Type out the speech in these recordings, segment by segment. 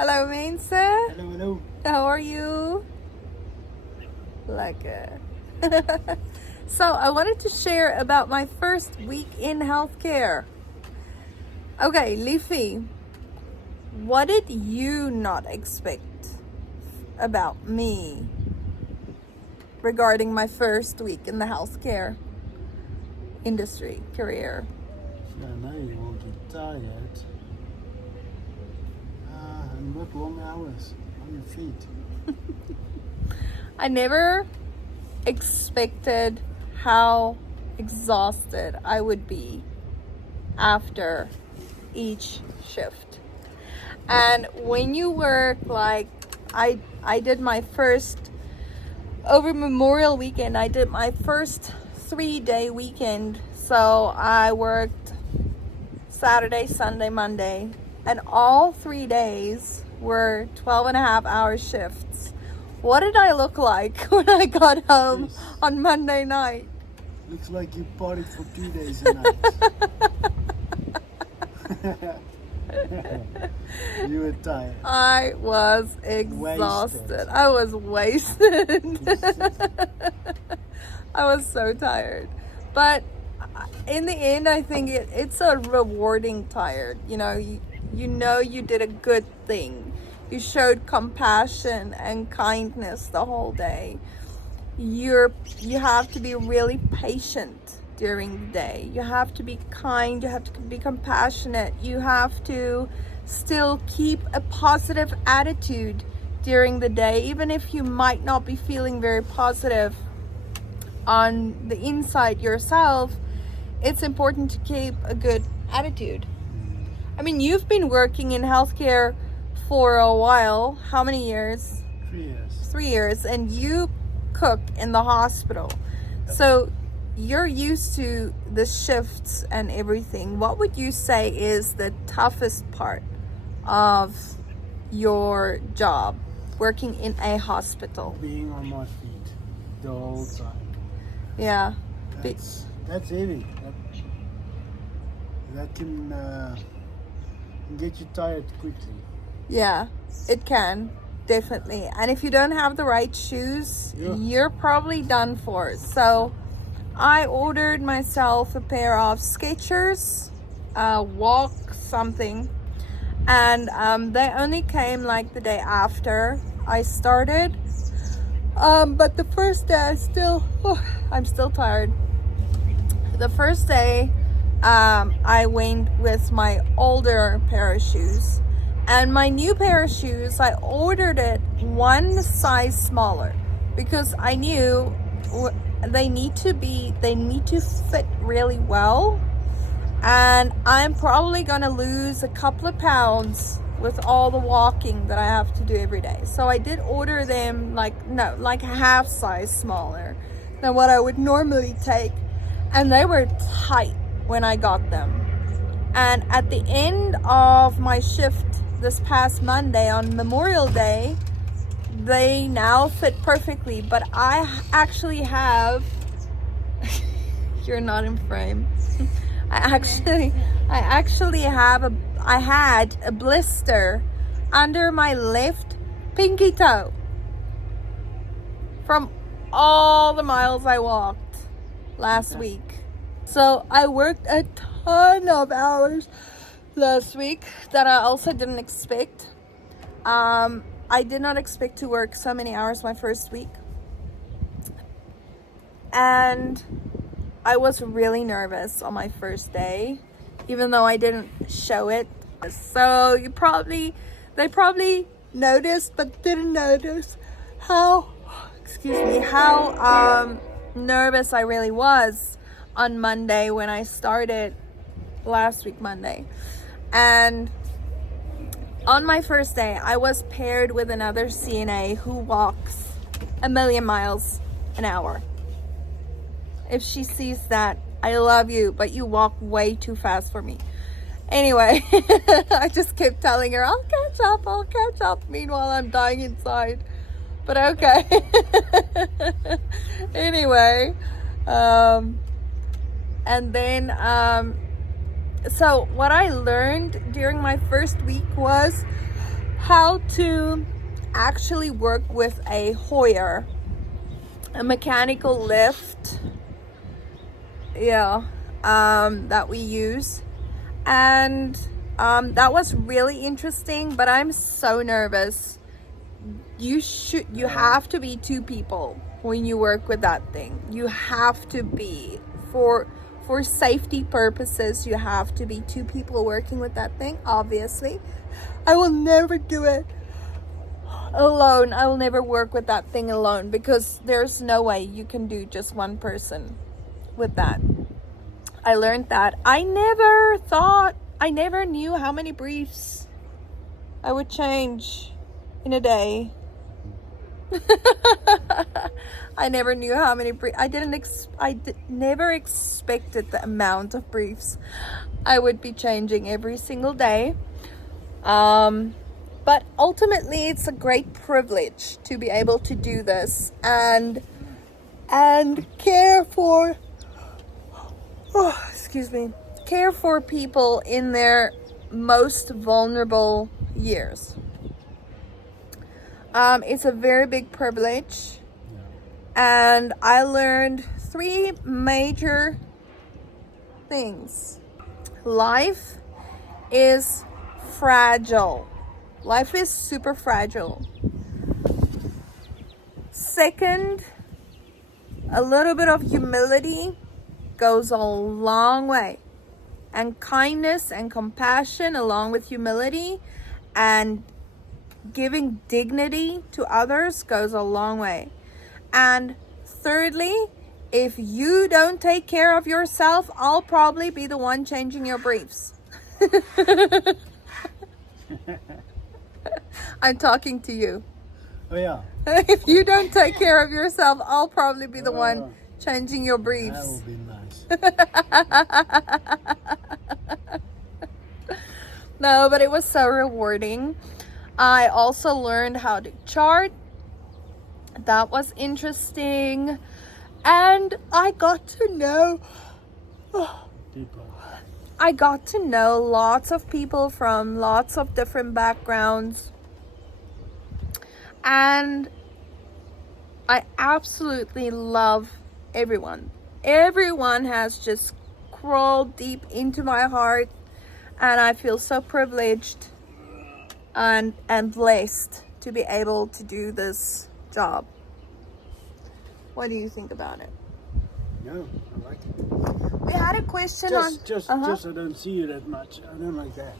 Hello, Mainsa. Hello, hello. How are you? Like So I wanted to share about my first week in healthcare. Okay, Leafy, what did you not expect about me regarding my first week in the healthcare industry career? CNA, you will get tired and work long hours on your feet. I never expected how exhausted I would be after each shift. And when you work like I did my first over Memorial weekend, I did my first 3-day weekend. So I worked Saturday, Sunday, Monday, and all 3 days were 12.5-hour shifts. What did I look like when I got home on Monday night? Looks like you partied for 2 days a night. You were tired. I was exhausted. Wasted. I was wasted. I was so tired. But in the end, I think it's a rewarding tired. You know you did a good thing. You showed compassion and kindness the whole day. You have to be really patient during the day. You have to be kind. You have to be compassionate. You have to still keep a positive attitude during the day, even if you might not be feeling very positive on the inside yourself. It's important to keep a good attitude. I mean, you've been working in healthcare for a while. How many years? 3 years. 3 years. And you cook in the hospital. So you're used to the shifts and everything. What would you say is the toughest part of your job working in a hospital? Being on my feet the whole time. Yeah. That's heavy. That can get you tired quickly. Yeah, it can. Definitely. And if you don't have the right shoes, you're probably done for. So I ordered myself a pair of Skechers, walk something, and they only came like the day after I started. But the first day I'm still tired. The first day I went with my older pair of shoes, and my new pair of shoes, I ordered it one size smaller because I knew they need to fit really well, and I'm probably gonna lose a couple of pounds with all the walking that I have to do every day. So I did order them like half size smaller than what I would normally take, and they were tight when I got them. And at the end of my shift this past Monday on Memorial Day, they now fit perfectly. But I actually have you're not in frame. I had a blister under my left pinky toe from all the miles I walked last week. So I worked a ton of hours last week that I also didn't expect. I did not expect to work so many hours my first week. And I was really nervous on my first day, even though I didn't show it. So they probably noticed but didn't notice how nervous I really was on Monday when I started last week Monday. And on my first day, I was paired with another CNA who walks 1,000,000 miles an hour. If she sees that, I love you, but you walk way too fast for me. Anyway, I just kept telling her, I'll catch up. Meanwhile, I'm dying inside. But okay. Anyway, and then, so what I learned during my first week was how to actually work with a Hoyer, a mechanical lift, that we use. And that was really interesting, but I'm so nervous. You have to be 2 people when you work with that thing. You have to be, for safety purposes, you have to be 2 people working with that thing. Obviously, I will never do it alone. I will never work with that thing alone, because there's no way you can do just one person with that. I learned that. I never knew how many briefs I would change in a day. I never knew how many briefs. I never expected the amount of briefs I would be changing every single day. But ultimately, it's a great privilege to be able to do this and care for, care for people in their most vulnerable years. It's a very big privilege, and I learned 3 major things. Life is fragile. Life is super fragile. Second, a little bit of humility goes a long way, and kindness and compassion along with humility and giving dignity to others goes a long way. And thirdly, if you don't take care of yourself, I'll probably be the one changing your briefs. I'm talking to you. Oh yeah. If you don't take care of yourself, I'll probably be the one changing your briefs. That will be nice. No, but it was so rewarding. I also learned how to chart. That was interesting. And I got to know lots of people from lots of different backgrounds. And I absolutely love everyone. Everyone has just crawled deep into my heart, and I feel so privileged and blessed to be able to do this job. What do you think about it? No, I like it. We had a question just I don't see you that much. I don't like that.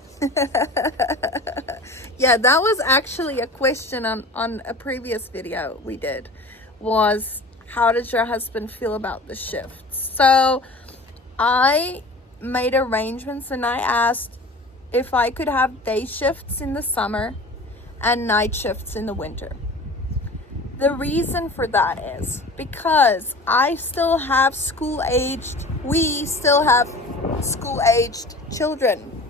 Yeah, that was actually a question on a previous video we did, was how does your husband feel about the shifts? So I made arrangements and I asked if I could have day shifts in the summer and night shifts in the winter. The reason for that is because we still have school-aged children.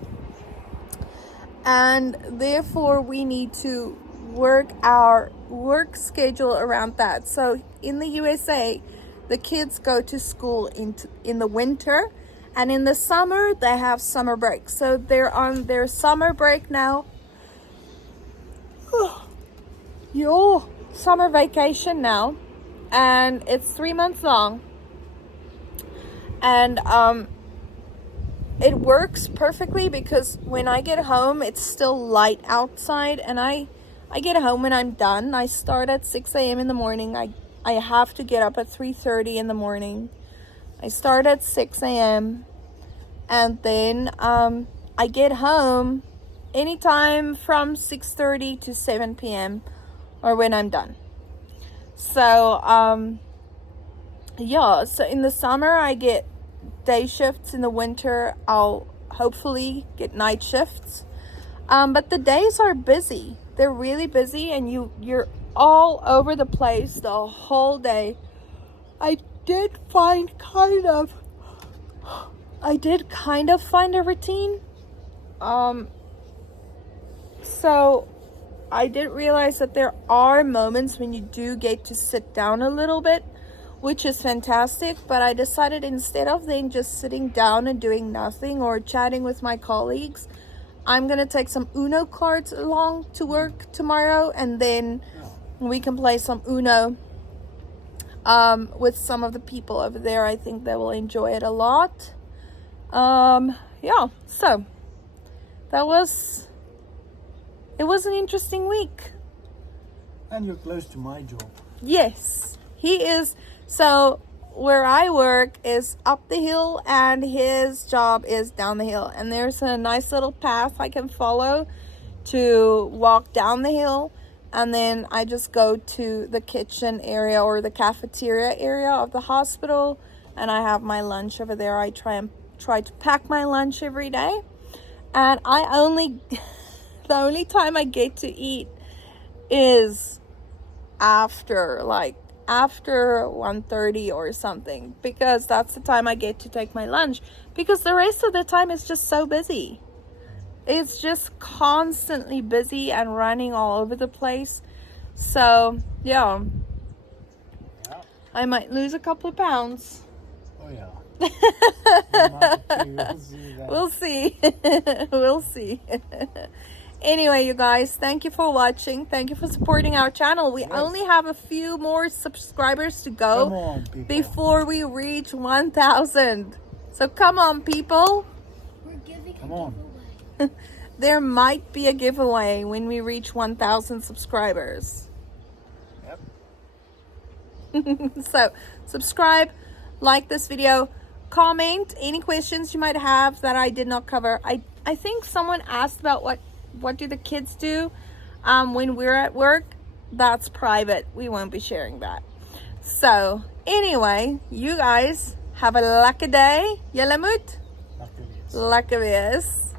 And therefore we need to work our work schedule around that. So in the USA, the kids go to school in the winter, and in the summer they have summer break. So they're on their summer break now. Your summer vacation now, and it's 3 months long. And it works perfectly because when I get home, it's still light outside, and I get home when I'm done. I start at 6 a.m. in the morning. I have to get up at 3:30 in the morning. I start at 6 a.m. and then I get home anytime from 6:30 to 7 p.m. or when I'm done. So so in the summer I get day shifts. In the winter I'll hopefully get night shifts. But the days are busy. They're really busy, and you're all over the place the whole day. I did kind of find a routine. So I did realize that there are moments when you do get to sit down a little bit, which is fantastic. But I decided, instead of then just sitting down and doing nothing or chatting with my colleagues, I'm gonna take some Uno cards along to work tomorrow, and then we can play some Uno with some of the people over there. I think they will enjoy it a lot. Yeah, so it was an interesting week. And you're close to my job. Yes, he is. So where I work is up the hill and his job is down the hill, and there's a nice little path I can follow to walk down the hill, and then I just go to the kitchen area or the cafeteria area of the hospital, and I have my lunch over there. I try to pack my lunch every day, and the only time I get to eat is after 1:30 or something, because that's the time I get to take my lunch, because the rest of the time is just so busy. It's just constantly busy and running all over the place. So yeah, I might lose a couple of pounds. Oh yeah. We'll see. We'll see. Anyway, you guys, thank you for watching. Thank you for supporting our channel. We only have a few more subscribers to go Come on, people. before we reach 1,000. So come on, people. We're giving Come on. There might be a giveaway when we reach 1,000 subscribers. Yep. So subscribe, like this video, comment any questions you might have that I did not cover. I think someone asked about what do the kids do when we're at work. That's private. We won't be sharing that. So anyway, you guys have a lucky day. Julle moet Lekker wees. lekker wees.